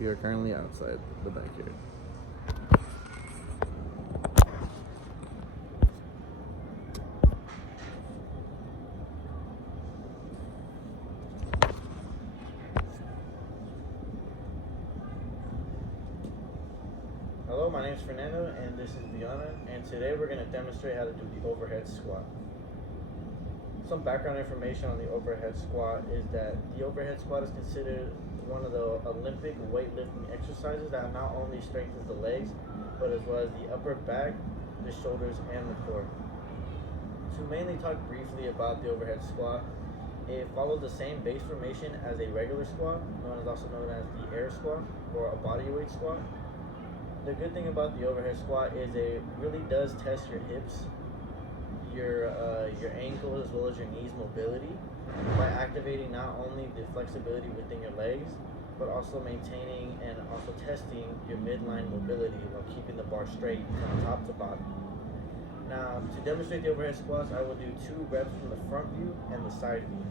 We are currently outside the backyard. Hello, my name is Fernando and this is Viana, and today we're going to demonstrate how to do the overhead squat. Some background information on the overhead squat is that the overhead squat is considered one of the Olympic weightlifting exercises that not only strengthens the legs, but as well as the upper back, the shoulders, and the core. To mainly talk briefly about the overhead squat, it follows the same base formation as a regular squat, also known as the air squat or a bodyweight squat. The good thing about the overhead squat is it really does test your hips, your ankles, as well as your knees mobility by activating not only the flexibility within your legs, but also maintaining and also testing your midline mobility while keeping the bar straight from top to bottom. Now, to demonstrate the overhead squats, I will do 2 reps from the front view and the side view.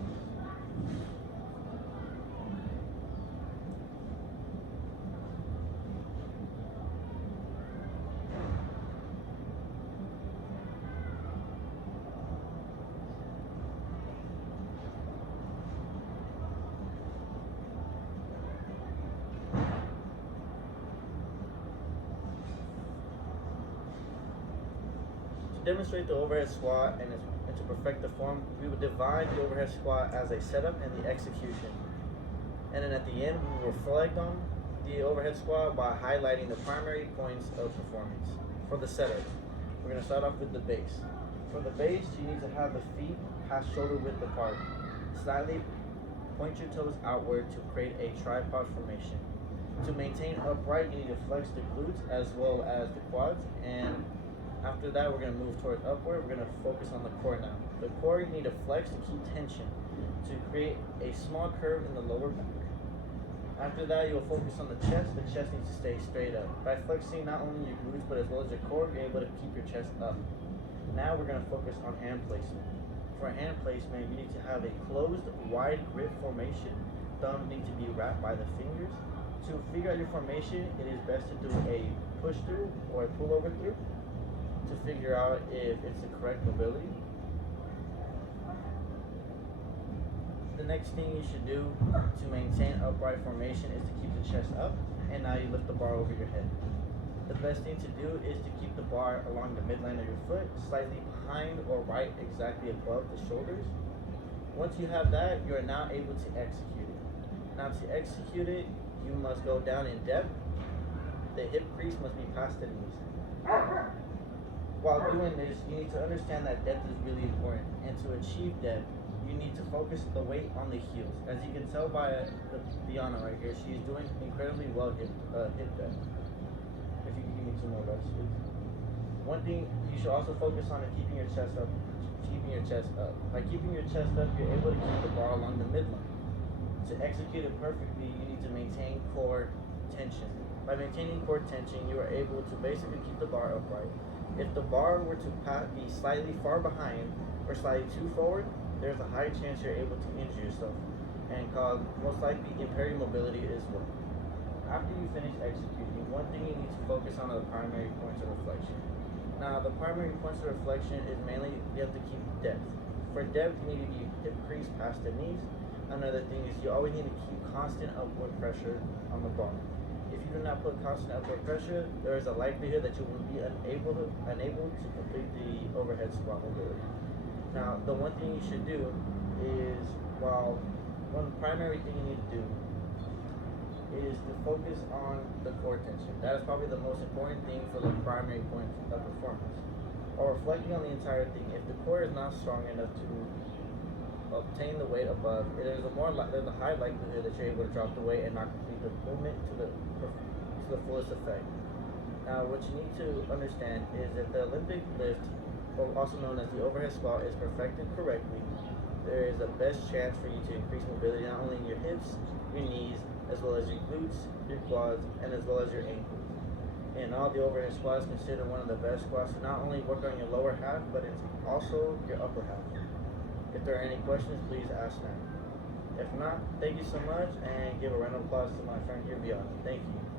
To demonstrate the overhead squat and to perfect the form, we would divide the overhead squat as a setup and the execution. And then at the end, we will reflect on the overhead squat by highlighting the primary points of performance. For the setup, we're going to start off with the base. For the base, you need to have the feet past shoulder width apart. Slightly point your toes outward to create a tripod formation. To maintain upright, you need to flex the glutes as well as the quads, and after that, we're going to move towards upward. We're going to focus on the core now. The core, you need to flex to keep tension to create a small curve in the lower back. After that, you'll focus on the chest. The chest needs to stay straight up. By flexing not only your glutes, but as well as your core, you're able to keep your chest up. Now we're going to focus on hand placement. For hand placement, you need to have a closed, wide grip formation. Thumbs need to be wrapped by the fingers. To figure out your formation, it is best to do a push through or a pull over through to figure out if it's the correct mobility. The next thing you should do to maintain upright formation is to keep the chest up, and now you lift the bar over your head. The best thing to do is to keep the bar along the midline of your foot, slightly behind or right exactly above the shoulders. Once you have that, you are now able to execute it. Now to execute it, you must go down in depth. The hip crease must be past the knees. While doing this, you need to understand that depth is really important, and to achieve depth, you need to focus the weight on the heels. As you can tell by Diana right here, she's doing incredibly well hip depth. If you can give me 2 more reps, please. One thing you should also focus on is keeping your chest up. By keeping your chest up, you're able to keep the bar along the midline. To execute it perfectly, you need to maintain core tension. By maintaining core tension, you are able to basically keep the bar upright. If the bar were to be slightly far behind or slightly too forward, there's a high chance you're able to injure yourself and cause most likely impaired mobility as well. After you finish executing, one thing you need to focus on are the primary points of reflection. Now, the primary points of reflection is mainly you have to keep depth. For depth, you need to be hip crease past the knees. Another thing is you always need to keep constant upward pressure on the bar. If you do not put constant upward pressure, there is a likelihood that you will be unable to complete the overhead squat mobility. Now, the one thing you should do is, one primary thing you need to do is to focus on the core tension. That is probably the most important thing for the primary point of performance. While reflecting on the entire thing, if the core is not strong enough to obtain the weight above, there's a high likelihood that you're able to drop the weight and not complete the movement to the fullest effect. Now, what you need to understand is that the Olympic lift, or also known as the overhead squat, is perfected correctly. There is the best chance for you to increase mobility not only in your hips, your knees, as well as your glutes, your quads, and as well as your ankles. And all the overhead squats is considered one of the best squats to not only work on your lower half, but it's also your upper half. If there are any questions, please ask now. If not, thank you so much, and give a round of applause to my friend here, Viana. Thank you.